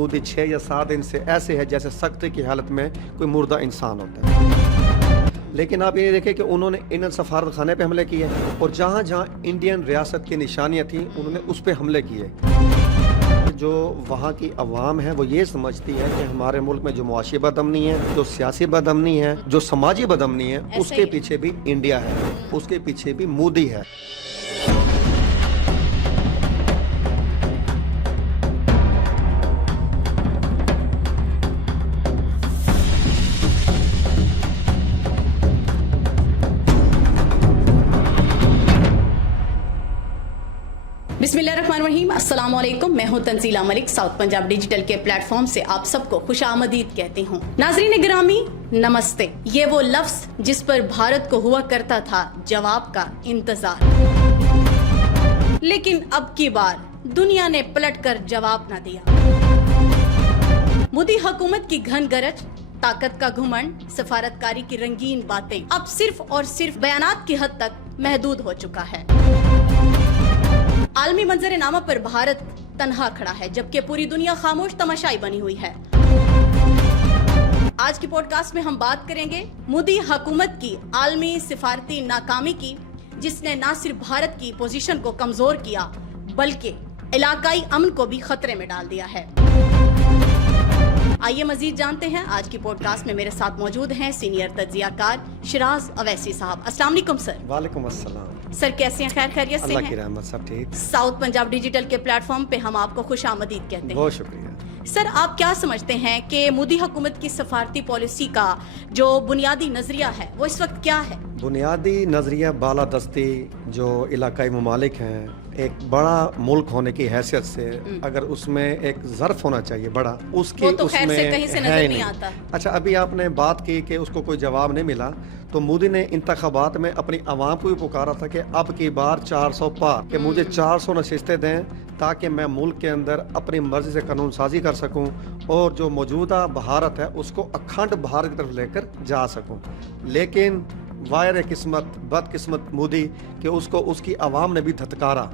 مودی 6 یا 7 دن سے ایسے ہے جیسے سکتے کی حالت میں کوئی مردہ انسان ہوتا ہے. لیکن آپ یہ دیکھیں کہ انہوں نے انڈین سفارت خانے پہ حملے کیے اور جہاں جہاں انڈین ریاست کی نشانیاں تھیں انہوں نے اس پہ حملے کیے. جو وہاں کی عوام ہے وہ یہ سمجھتی ہے کہ ہمارے ملک میں جو معاشی بد امنی ہے, جو سیاسی بد امنی ہے, جو سماجی بد امنی ہے, اس کے پیچھے بھی انڈیا ہے, اس کے پیچھے بھی مودی ہے. बिस्मिल्लाहिर्रहमानिर्रहीम, अस्सलाम वालेकुम. मैं हूं तंजीला मलिक. साउथ पंजाब डिजिटल के प्लेटफॉर्म से आप सबको खुशामदीद कहती हूं. नाज़रीन गिरामी, नमस्ते. ये वो लफ्ज जिस पर भारत को हुआ करता था जवाब का इंतजार, लेकिन अब की बार दुनिया ने पलट कर जवाब न दिया. मोदी हुकूमत की घन गरज, ताकत का घुमंड, सफारतकारी की रंगीन बातें अब सिर्फ और सिर्फ बयानात की हद तक महदूद हो चुका है. आलमी मंजर नामा पर भारत तन्हा खड़ा है जबकि पूरी दुनिया खामोश तमाशाई बनी हुई है. आज की पॉडकास्ट में हम बात करेंगे मोदी हुकूमत की आलमी सिफारती नाकामी की, जिसने न सिर्फ भारत की पोजीशन को कमजोर किया बल्कि इलाकाई अमन को भी खतरे में डाल दिया है. आइए मजीद जानते हैं. आज की पॉडकास्ट में मेरे साथ मौजूद हैं सीनियर तज्जियाकार शिराज अवैसी साहब. अस्सलाम वालेकुम सर. वालेकुम अस्सलाम. सर कैसे हैं? खैर खैरियत से हैं? अल्लाह की रहमत, सब ठीक. साउथ पंजाब डिजिटल के प्लेटफॉर्म पे हम आपको खुशामदीद कहते हैं. बहुत शुक्रिया. सर आप क्या समझते हैं कि मोदी हुकूमत की सफारती पॉलिसी का जो बुनियादी नजरिया है वो इस वक्त क्या है? बुनियादी नजरिया बालादस्ती जो इलाकाई ममालिक हैं, एक बड़ा मुल्क होने की हैसियत से अगर उसमें एक ज़र्फ होना चाहिए बड़ा, उसकी वो तो खैर उसमें से कहीं से नजर नहीं आता. अच्छा, अभी आपने बात की कि उसको कोई जवाब नहीं मिला, तो मोदी ने इंतखाबात में अपनी आवाम को भी पुकारा था कि अब की बार 400 पार, कि मुझे 400 नशिस्तें दें ताकि मैं मुल्क के अंदर अपनी मर्जी से कानून साजी कर सकूं और जो मौजूदा भारत है उसको अखंड भारत की तरफ लेकर जा सकूं. लेकिन वायर किस्मत, बदकिस्मत मोदी कि उसको उसकी आवाम ने भी धतकारा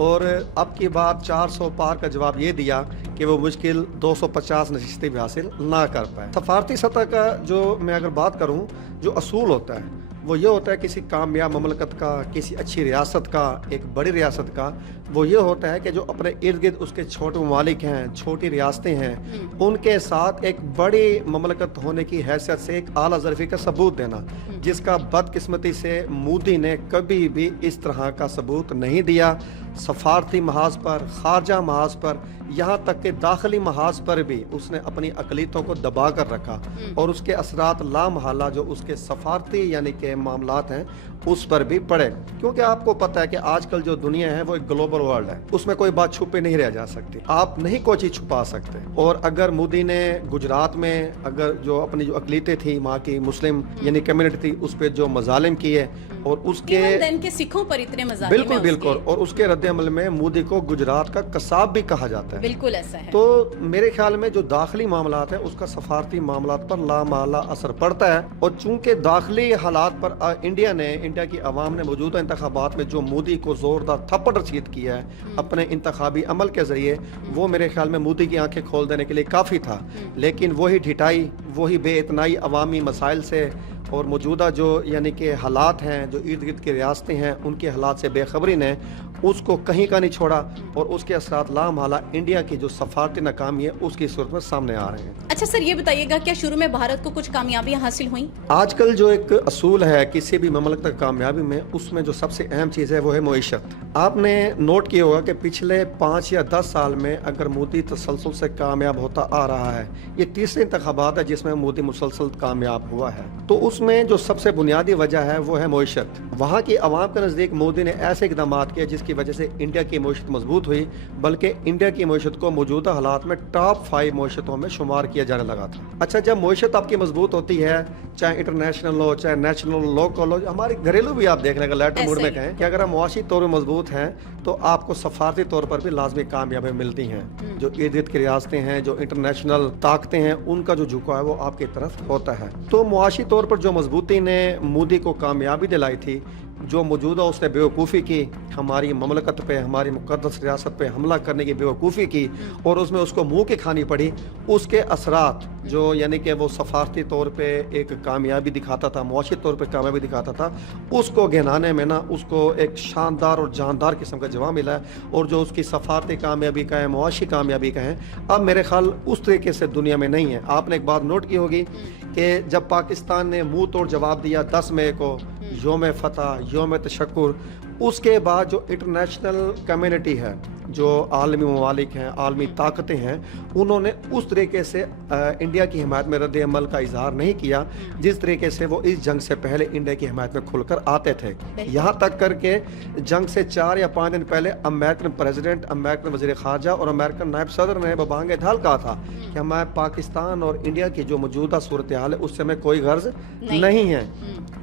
और अब की बार 400 पार का जवाब ये दिया कि वो मुश्किल 250 नशिस्तें भी हासिल ना कर पाए. सफारती सतह का जो मैं अगर बात करूं, जो असूल होता है वो ये होता है किसी कामयाब ममलकत का, किसी अच्छी रियासत का, एक बड़ी रियासत का, वो ये होता है कि जो अपने इर्द गिर्द उसके छोटे ममालिक हैं, छोटी रियासतें हैं, उनके साथ एक बड़ी ममलकत होने की हैसियत से एक आला ज़रफ़ी का सबूत देना, जिसका बदकिस्मती से मोदी ने कभी भी इस तरह का सबूत नहीं दिया. सफारती महाज पर, खारजा महाज पर, यहाँ तक कि दाखिली महाज पर भी उसने अपनी अकलीतों को दबा कर रखा और उसके असरात लामहला जो उसके सफारती यानी कि मामलात हैं उस पर भी पड़े. क्योंकि आपको पता है कि आजकल जो दुनिया है वो एक ग्लोबल वर्ल्ड है, उसमें कोई बात छुपे नहीं रह जा सकती, आप नहीं कोई चीज़ छुपा सकते. और अगर मोदी ने गुजरात में अगर जो अपनी जो अकलीतें थी, वहाँ की मुस्लिम यानी कम्युनिटी थी, उस पर जो मजालिम किए और उसके सिखों पर इतने मजालिम बिल्कुल बिल्कुल और उसके रद्द-ए-अमल में मोदी को गुजरात का कसाब भी कहा जाता है. बिल्कुल ऐसा है. तो मेरे ख्याल में जो दाखिली मामलात है उसका सफारती मामलात पर लामाला असर पड़ता है. और चूंकि दाखिली हालात पर इंडिया की अवाम ने मौजूदा इंतखाबात में जो मोदी को जोरदार थप्पड़ रसीद किया है अपने इंतखाबी अमल के जरिए, वो मेरे ख्याल में मोदी की आंखें खोल देने के लिए काफ़ी था. लेकिन वही ढिठाई, वही बेइतनाई अवामी मसाइल से और मौजूदा जो यानी कि हालात हैं, जो इर्द गिर्द की रियासतें हैं, उनके हालात से बेखबरी ने उसको कहीं का नहीं छोड़ा और उसके असरात लामहला इंडिया की जो सफारती नाकामी है उसकी सूरत में सामने आ रहे हैं. अच्छा सर, ये बताइएगा क्या शुरू में भारत को कुछ कामयाबियां हासिल हुई? आजकल जो एक असूल है किसी भी ममलकत की कामयाबी में, उसमें जो सबसे अहम चीज़ है वो है मईशत. आपने नोट किया होगा कि पिछले 5 या 10 साल में अगर मोदी तसलसल से कामयाब होता आ रहा है, ये तीसरे इंतखाबात है जिसमें मोदी मुसलसल कामयाब हुआ है, तो उसमें जो सबसे बुनियादी वजह है वो है मईशत. वहाँ की आवाम के नज़दीक मोदी ने ऐसे इकदाम किए जिसकी वजह से इंडिया की मईशत मजबूत हुई, बल्कि इंडिया की मईशत को मौजूदा हालात में टॉप 5 मईशतों में शुमार किया जाने लगा था. अच्छा, जब मईशत आपकी मजबूत होती है, चाहे इंटरनेशनल हो, चाहे नेशनल, लोकल हो, हमारे घरेलू भी आप देख लेंगे लेटर मूड में कहें कि अगर हम मुआशी तौर पर मजबूत हैं तो आपको सफारती तौर पर भी लाजमी कामयाबी मिलती हैं. जो इर्द गिर्द की रियासतें हैं, जो इंटरनेशनल ताकतें हैं, उनका जो झुकाव है वो आपकी तरफ होता है. तो मुआशी तौर पर जो मजबूती ने मोदी को कामयाबी दिलाई थी जो मौजूदा उसने बेवकूफ़ी की, हमारी ममलकत पे, हमारी मुक़द्दस रियासत पे हमला करने की बेवकूफ़ी की और उसमें उसको मुंह की खानी पड़ी, उसके असरात जो यानी कि वो सफारती तौर पे एक कामयाबी दिखाता था, मुआशी तौर पे कामयाबी दिखाता था, उसको गिनाने में ना उसको एक शानदार और जानदार किस्म का जवाब मिला है। और जो उसकी सफारती कामयाबी का है, मुआशी कामयाबी का है, अब मेरे ख्याल उस तरीके से दुनिया में नहीं है। आपने एक बात नोट की होगी कि जब पाकिस्तान ने मुंह तोड़ जवाब दिया 10 मई को, योम फतह, योम तशक्कुर, उसके बाद जो इंटरनेशनल कम्युनिटी है, जो आलमी ममालिक हैं, आलमी ताकतें हैं, उन्होंने उस तरीके से इंडिया की हिमायत में रद्द अमल का इजहार नहीं किया जिस तरीके से वो इस जंग से पहले इंडिया की हिमायत में खुलकर आते थे। यहाँ तक करके जंग से 4 या 5 दिन पहले अमेरिकन प्रेसिडेंट, अमेरिकन वज़ीर ख़ारजा और अमेरिकन नायब सदर ने बबांग ढाल कहा था कि हमें पाकिस्तान और इंडिया की जो मौजूदा सूरत हाल है उससे हमें कोई गर्ज नहीं है।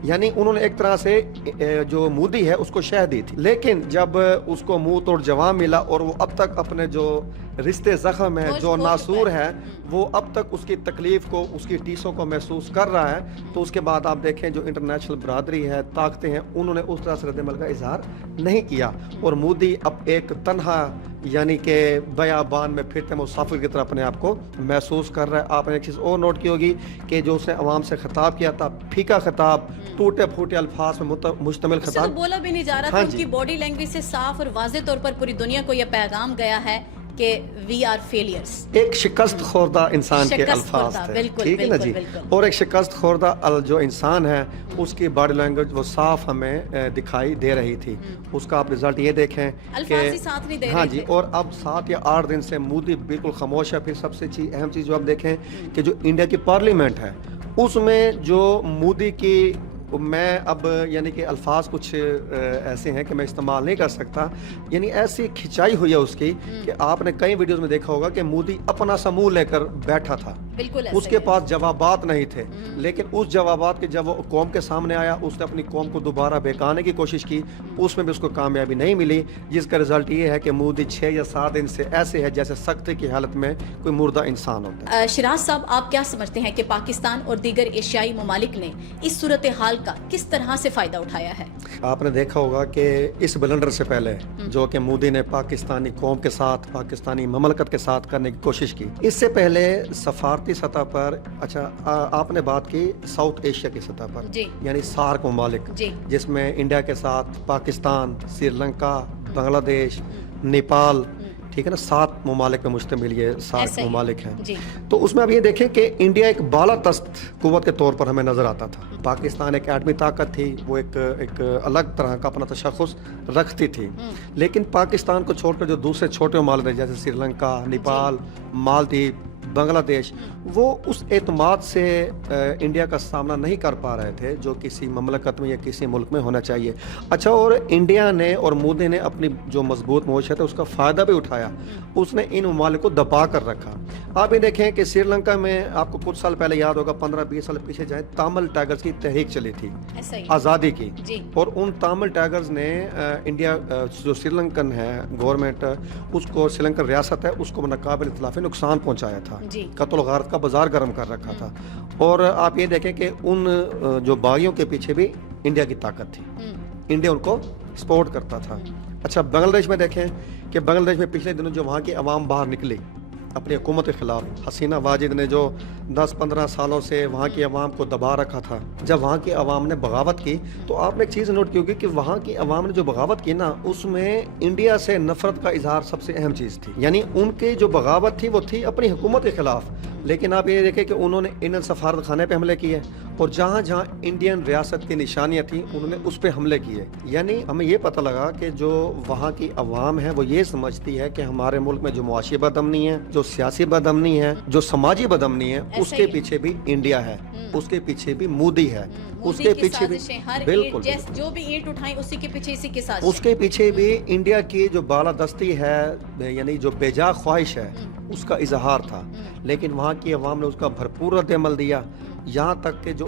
यानी उन्होंने एक तरह से जो मोदी है उसको शह दी थी। लेकिन जब उसको मुंह तोड़ जवाब मिला और वो अब तक अपने जो रिश्ते ज़ख्म है, जो नासूर है, वो अब तक उसकी तकलीफ़ को, उसकी टीसों को महसूस कर रहा है, तो उसके बाद आप देखें जो इंटरनेशनल बरादरी है, ताकतें हैं, उन्होंने उस तरह से रद्द-ए-अमल का इजहार नहीं किया। और मोदी अब एक तन्हा यानी कि बयाबान में फिरते मुसाफिर की तरह अपने आप को महसूस कर रहा है। आपने एक चीज़ और नोट की होगी कि जो उसने अवाम से खिताब किया था, फीका खिताब, टूटे फूटे अल्फाज में मुश्तमिल उससे खिताब, तो बोला भी नहीं जा रहा था। उनकी बॉडी लैंग्वेज से साफ और वाज़ेह तौर पर पूरी दुनिया को यह पैगाम गया है कि वी आर फेलियर्स। एक शिकस्त खोरदा इंसान के अल्फाज थे, ठीक है ना जी। और एक शिकस्त खोरदा जो इंसान है उसकी बॉडी लैंग्वेज वो साफ हमें दिखाई दे रही थी। उसका आप रिजल्ट ये देखें अल्फाज ही साथ नहीं दे हाँ रहे जी। थे। और अब 7 या 8 दिन से मोदी बिल्कुल खामोश है। फिर सबसे अहम चीज़ जो आप देखें कि जो इंडिया की पार्लियामेंट है उसमें जो मोदी की, मैं अब यानी कि अल्फाज कुछ ऐसे हैं कि मैं इस्तेमाल नहीं कर सकता, यानी ऐसी खिंचाई हुई है उसकी कि आपने कई वीडियोस में देखा होगा कि मोदी अपना समूह लेकर बैठा था, बिल्कुल उसके पास जवाबात नहीं थे। लेकिन उस जवाबात के जब वो कौम के सामने आया, उसने अपनी कौम को दोबारा बहकाने की कोशिश की, उसमें भी उसको कामयाबी नहीं मिली, जिसका रिजल्ट ये है कि मोदी 6 या 7 दिन से ऐसे है जैसे सख्ती की हालत में कोई मुर्दा इंसान होता है। शिराज साहब, आप क्या समझते हैं कि पाकिस्तान और दीगर एशियाई ममालिक ने इस सूरत हाल का किस तरह से फायदा उठाया है? आपने देखा होगा कि इस ब्लंडर से पहले जो कि मोदी ने पाकिस्तानी कौम के साथ, पाकिस्तानी ममलकत के साथ करने की कोशिश की, इससे पहले सफारती सतह पर, अच्छा आपने बात की साउथ एशिया की सतह पर, यानी सार्क ममालिक, जिसमें इंडिया के साथ पाकिस्तान, श्रीलंका, बांग्लादेश, नेपाल, ठीक है ना, 7 ममालिक पे मुश्तमिल ये सार्क ममालिक हैं। तो उसमें अब ये देखें कि इंडिया एक बालादस्त कुव्वत के तौर पर हमें नजर आता था। पाकिस्तान एक एटमी ताकत थी, वो एक अलग तरह का अपना तशख़्ख़ुस रखती थी। लेकिन पाकिस्तान को छोड़कर जो दूसरे छोटे ममालिक जैसे श्रीलंका, नेपाल, मालदीव, बांग्लादेश, वो उस एतमाद से इंडिया का सामना नहीं कर पा रहे थे जो किसी ममलकत में या किसी मुल्क में होना चाहिए। अच्छा, और इंडिया ने और मोदी ने अपनी जो मजबूत मौशत है उसका फ़ायदा भी उठाया, उसने इन ममालिक को दबा कर रखा। आप ये देखें कि श्रीलंका में आपको कुछ साल पहले याद होगा, 15-20 साल पीछे जाए, तामिल टाइगर्स की तहरीक चली थी आज़ादी की, और उन तामिल टाइगर्स ने इंडिया जो श्रीलंकन है गवर्नमेंट, उसको श्रीलंकन रियासत है, उसको नाकाबिल इतलाफी नुकसान पहुँचाया था, कत्ल गारत का बाजार गर्म कर रखा था। और आप ये देखें कि उन जो बागियों के पीछे भी इंडिया की ताकत थी, इंडिया उनको सपोर्ट करता था। अच्छा, बांग्लादेश में देखें कि बांग्लादेश में पिछले दिनों जो वहाँ की आवाम बाहर निकली अपनी हुकूमत के खिलाफ, हसीना वाजिद ने जो 10-15 सालों से वहाँ की आवाम को दबा रखा था, जब वहाँ की आवाम ने बगावत की, तो आपने एक चीज़ नोट की होगी कि वहाँ की आवाम ने जो बगावत की ना, उसमें इंडिया से नफरत का इजहार सबसे अहम चीज़ थी। यानी उनकी जो बगावत थी वो थी अपनी हुकूमत के खिलाफ। लेकिन आप ये देखें कि उन्होंने इंडियन सफारत खाने पे हमले किए, और जहाँ जहाँ इंडियन रियासत की निशानियाँ थी उन्होंने उस पर हमले किए। यानी हमें ये पता लगा कि जो वहाँ की आवाम है वो ये समझती है कि हमारे मुल्क में जो मुआशी बदअमनी है, जो सियासी बदअमनी है, जो समाजी बदअमनी है, उसके पीछे भी इंडिया है, उसके पीछे भी मोदी है, उसके पीछे भी बिल्कुल जो भी ईंट उठाई उसी के पीछे, इसी के साथ उसके पीछे भी इंडिया की जो बालादस्ती है, यानी जो बेजा ख्वाहिश है, उसका इजहार था। लेकिन वहाँ की अवाम ने उसका भरपूर रद्द-ए-अमल दिया। यहाँ तक कि जो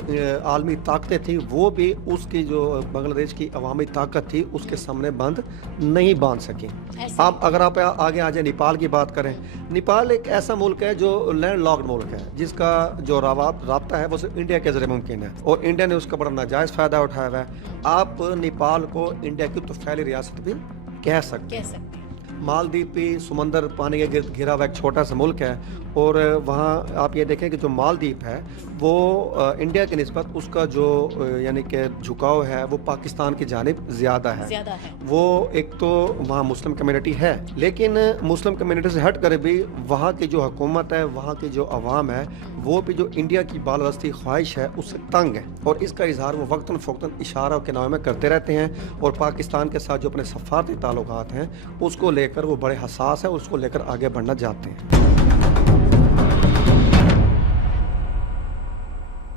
आलमी ताकतें थी वो भी उसकी जो बांग्लादेश की अवामी ताकत थी उसके सामने बंद नहीं बांध सकी। आप अगर आप आगे आ जाए नेपाल की बात करें, नेपाल एक ऐसा मुल्क है जो लैंड लॉक्ड मुल्क है, जिसका जो राब्ता है वो सिर्फ इंडिया के जरिए मुमकिन है, और इंडिया ने उसका बड़ा नाजायज़ फ़ायदा उठाया हुआ है। आप नेपाल को इंडिया की तो फैली रियासत भी कह सकते हैं। मालदीव भी समंदर पानी के गिर्द घिरा हुआ एक छोटा सा मुल्क है, और वहाँ आप ये देखें कि जो मालदीव है वो इंडिया की निस्बत उसका जो यानी कि झुकाव है वो पाकिस्तान की जानिब ज़्यादा है। वो एक तो वहाँ मुस्लिम कम्युनिटी है, लेकिन मुस्लिम कम्युनिटी से हट कर भी वहाँ की जो हुकूमत है, वहाँ की जो अवाम है, वो भी जो इंडिया की बालदस्ती ख्वाहिश है उससे तंग है, और इसका इजहार वो वक्तन फ़ौक्तन इशारा के नाम में करते रहते हैं। और पाकिस्तान के साथ जो अपने सफारती ताल्लुकात हैं उसको लेकर वो बड़े हसास है, उसको लेकर आगे बढ़ना चाहते हैं।